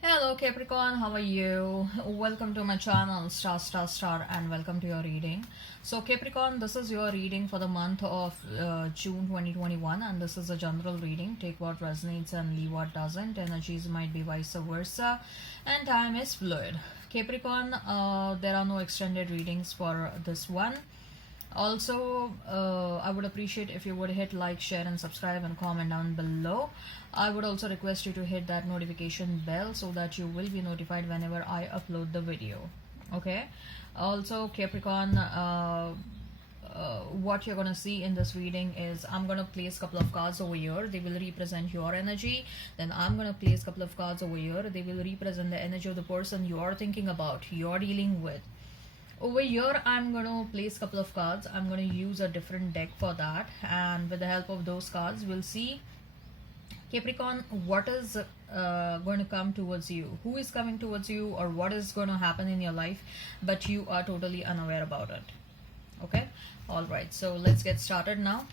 Hello Capricorn, how are you? Welcome to my channel Star, and welcome to your reading. So Capricorn, this is your reading for the month of June 2021, and this is a general reading. Take what resonates and leave what doesn't. Energies might be vice versa, and time is fluid. Capricorn, there are no extended readings for this one. Also, I would appreciate if you would hit like, share, and subscribe and comment down below. I would also request you to hit that notification bell so that you will be notified whenever I upload the video. Okay. Also, Capricorn, what you're gonna see in this reading is I'm gonna place a couple of cards over here. They will represent your energy. Then I'm gonna place a couple of cards over here. They will represent the energy of the person you are thinking about, you're dealing with. Over here I'm going to place a couple of cards. I'm going to use a different deck for that, and with the help of those cards we'll see, Capricorn, what is going to come towards you, who is coming towards you, or what is going to happen in your life, but you are totally unaware about it. Okay, all right, so let's get started now.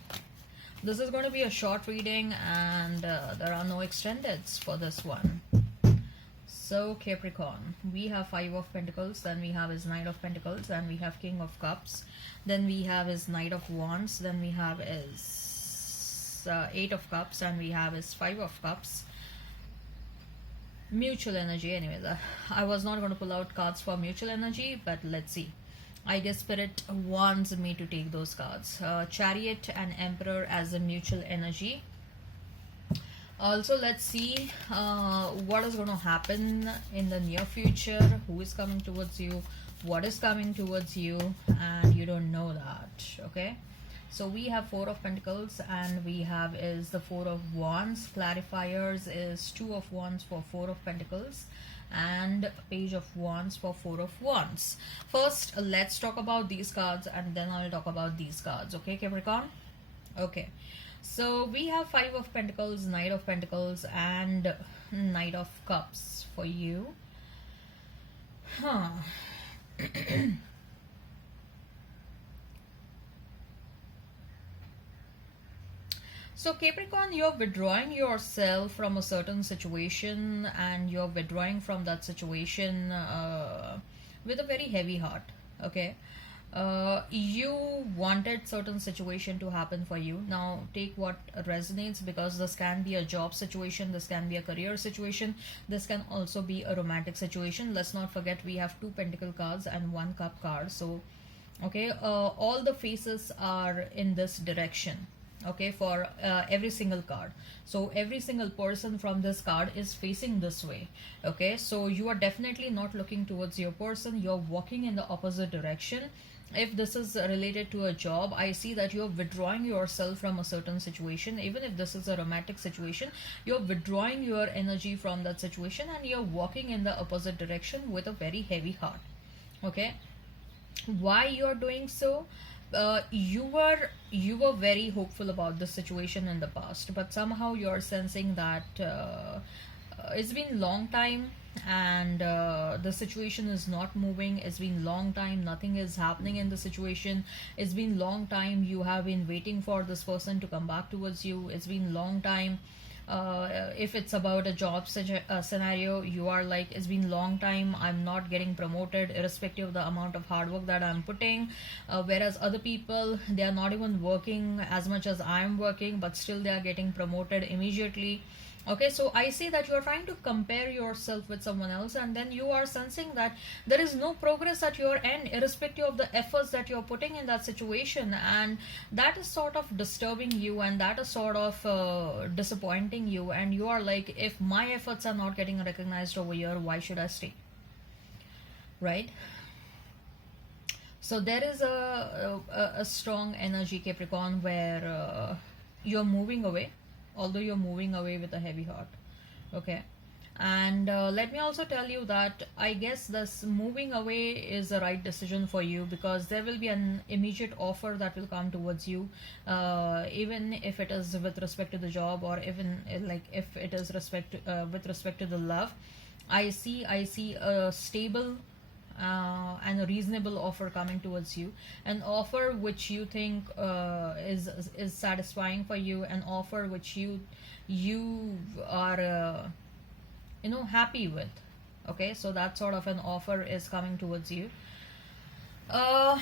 This is going to be a short reading, and there are no extendeds for this one. So Capricorn, we have Five of Pentacles, then we have his Knight of Pentacles, then we have King of Cups, then we have his Knight of Wands, then we have his Eight of Cups, and we have his Five of Cups. Mutual energy. Anyways, I was not going to pull out cards for mutual energy, but let's see. I guess Spirit wants me to take those cards. Chariot and Emperor as a mutual energy. Also, let's see what is going to happen in the near future, who is coming towards you, what is coming towards you, and you don't know that. Okay, so we have Four of Pentacles, and we have is the Four of Wands. Clarifiers is Two of Wands for Four of Pentacles, and Page of Wands for Four of Wands. First, let's talk about these cards, and then I'll talk about these cards. Okay, Capricorn? Okay, so we have Five of Pentacles, Knight of Pentacles, and Knight of Cups for you. Huh. So Capricorn, you're withdrawing yourself from a certain situation, and you're withdrawing from that situation with a very heavy heart. Okay, you wanted certain situation to happen for you. Now take what resonates, because this can be a job situation, this can be a career situation, this can also be a romantic situation. Let's not forget we have two pentacle cards and one cup card. So okay, all the faces are in this direction. Okay, for every single card. So every single person from this card is facing this way. Okay, so you are definitely not looking towards your person, you're walking in the opposite direction. If this is related to a job, I see that you're withdrawing yourself from a certain situation. Even if this is a romantic situation, you're withdrawing your energy from that situation, and you're walking in the opposite direction with a very heavy heart. Okay, why you're doing so? You were very hopeful about the situation in the past, but somehow you're sensing that it's been long time, and the situation is not moving. It's been long time, nothing is happening in the situation. It's been long time you have been waiting for this person to come back towards you. It's been long time. If it's about a job scenario, you are like, it's been long time, I'm not getting promoted irrespective of the amount of hard work that I'm putting. Whereas other people, they are not even working as much as I'm working, but still they are getting promoted immediately. Okay, so I see that you are trying to compare yourself with someone else, and then you are sensing that there is no progress at your end irrespective of the efforts that you're putting in that situation, and that is sort of disturbing you, and that is sort of disappointing you, and you are like, if my efforts are not getting recognized over here, why should I stay? Right? So there is a strong energy, Capricorn, where you're moving away, although you're moving away with a heavy heart. Okay, and let me also tell you that I guess this moving away is the right decision for you, because there will be an immediate offer that will come towards you, even if it is with respect to the job, or even like if it is with respect to the love. I see a stable and a reasonable offer coming towards you, an offer which you think is satisfying for you, an offer which you are happy with. Okay, so that sort of an offer is coming towards you. uh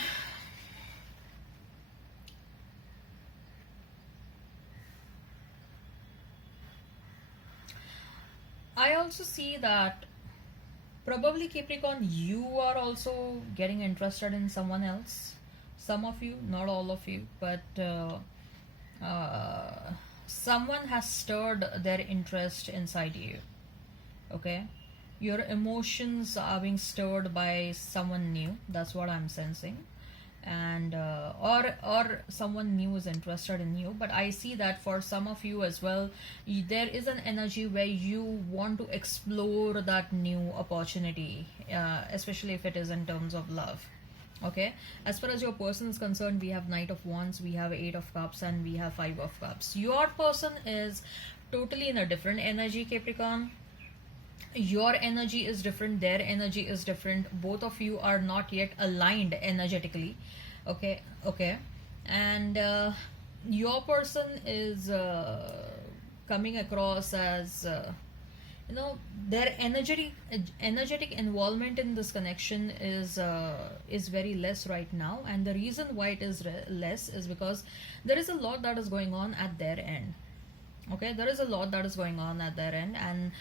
I also see that probably, Capricorn, you are also getting interested in someone else. Some of you, not all of you, but uh, someone has stirred their interest inside you. Okay, your emotions are being stirred by someone new. That's what I'm sensing. And or someone new is interested in you, but I see that for some of you as well, there is an energy where you want to explore that new opportunity, especially if it is in terms of love. Okay, as far as your person is concerned, we have Knight of Wands, we have Eight of Cups, and we have Five of Cups. Your person is totally in a different energy, Capricorn. Your energy is different, their energy is different, both of you are not yet aligned energetically. Okay, okay. And your person is coming across as their energetic involvement in this connection is very less right now, and the reason why it is less is because there is a lot that is going on at their end. Okay, there is a lot that is going on at their end. And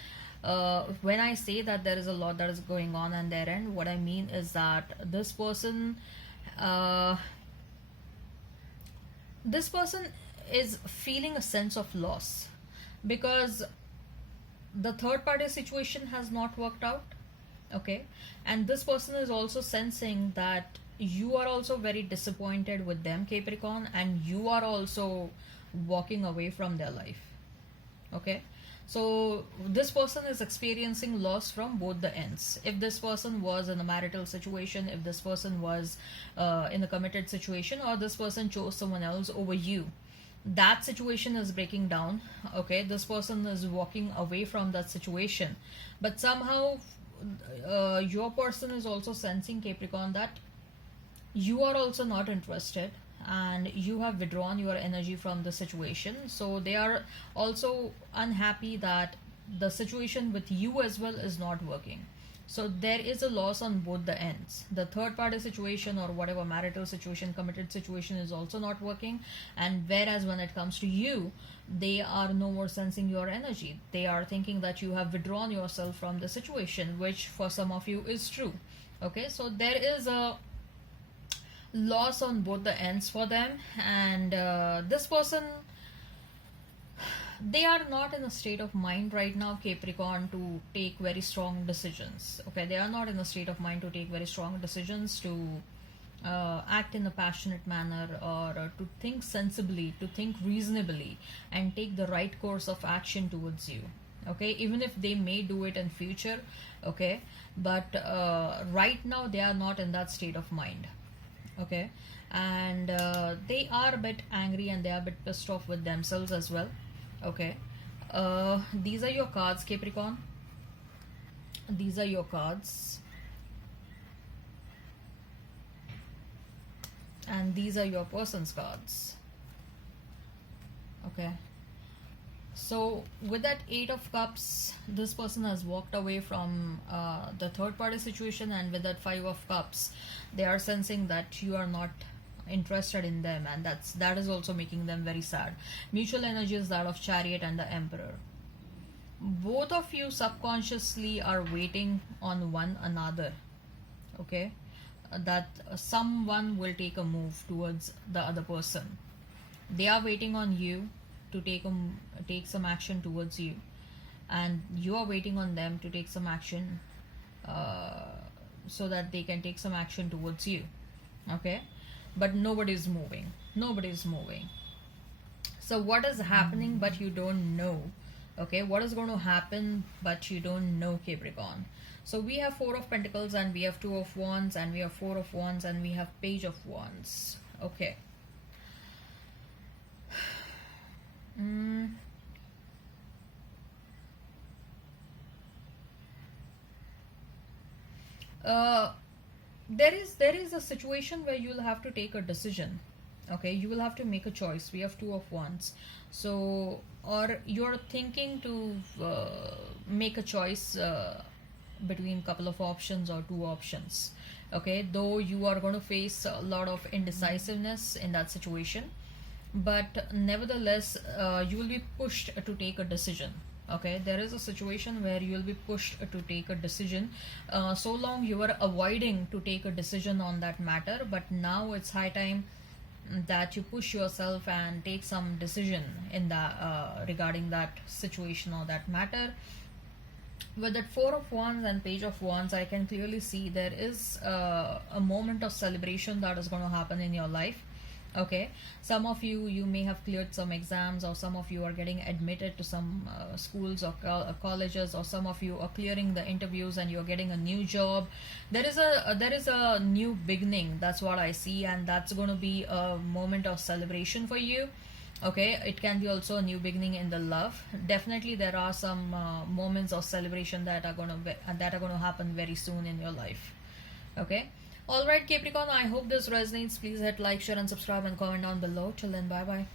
when I say that there is a lot that is going on at their end, what I mean is that uh, this person is feeling a sense of loss because the third party situation has not worked out. Okay, and this person is also sensing that you are also very disappointed with them, Capricorn, and you are also walking away from their life. Okay, so this person is experiencing loss from both the ends. If this person was in a marital situation, if this person was in a committed situation, or this person chose someone else over you, that situation is breaking down. Okay, this person is walking away from that situation, but somehow your person is also sensing, Capricorn, that you are also not interested and you have withdrawn your energy from the situation. So they are also unhappy that the situation with you as well is not working. So there is a loss on both the ends. The third party situation or whatever marital situation, committed situation is also not working. And whereas when it comes to you, they are no more sensing your energy. They are thinking that you have withdrawn yourself from the situation, which for some of you is true. Okay, so there is a loss on both the ends for them. And this person, they are not in a state of mind right now, Capricorn, to take very strong decisions. Okay, they are not in a state of mind to take very strong decisions, to act in a passionate manner, or to think sensibly, to think reasonably, and take the right course of action towards you. Okay, even if they may do it in future. Okay, but right now they are not in that state of mind. Okay, and they are a bit angry and they are a bit pissed off with themselves as well. Okay, these are your cards, Capricorn. These are your cards, and these are your person's cards. Okay, so with that Eight of Cups, this person has walked away from the third party situation, and with that Five of Cups, they are sensing that you are not interested in them, and that is also making them very sad. Mutual energy is that of Chariot and the Emperor. Both of you subconsciously are waiting on one another. Okay, that someone will take a move towards the other person. They are waiting on you to take some action towards you, and you are waiting on them to take some action, so that they can take some action towards you. Okay, but nobody is moving. Nobody is moving. So what is happening, but you don't know. Okay, what is going to happen, but you don't know, Capricorn. So we have Four of Pentacles, and we have Two of Wands, and we have Four of Wands, and we have Page of Wands. Okay. Mm. Uh, there is a situation where you'll have to take a decision. Okay, you will have to make a choice. We have two of wands. So, or you're thinking to make a choice between couple of options or two options. Okay, though you are going to face a lot of indecisiveness in that situation, but nevertheless you will be pushed to take a decision. Okay, there is a situation where you will be pushed to take a decision. So long you were avoiding to take a decision on that matter, but now it's high time that you push yourself and take some decision in that regarding that situation or that matter. With that four of wands and page of wands, I can clearly see there is a moment of celebration that is going to happen in your life. Okay, some of you may have cleared some exams, or some of you are getting admitted to some schools or colleges, or some of you are clearing the interviews and you're getting a new job. There is a new beginning, that's what I see, and that's going to be a moment of celebration for you. Okay, it can be also a new beginning in the love. Definitely there are some moments of celebration that are going to happen very soon in your life. Okay, all right, Capricorn, I hope this resonates. Please hit like, share and subscribe and comment down below. Till then, bye bye.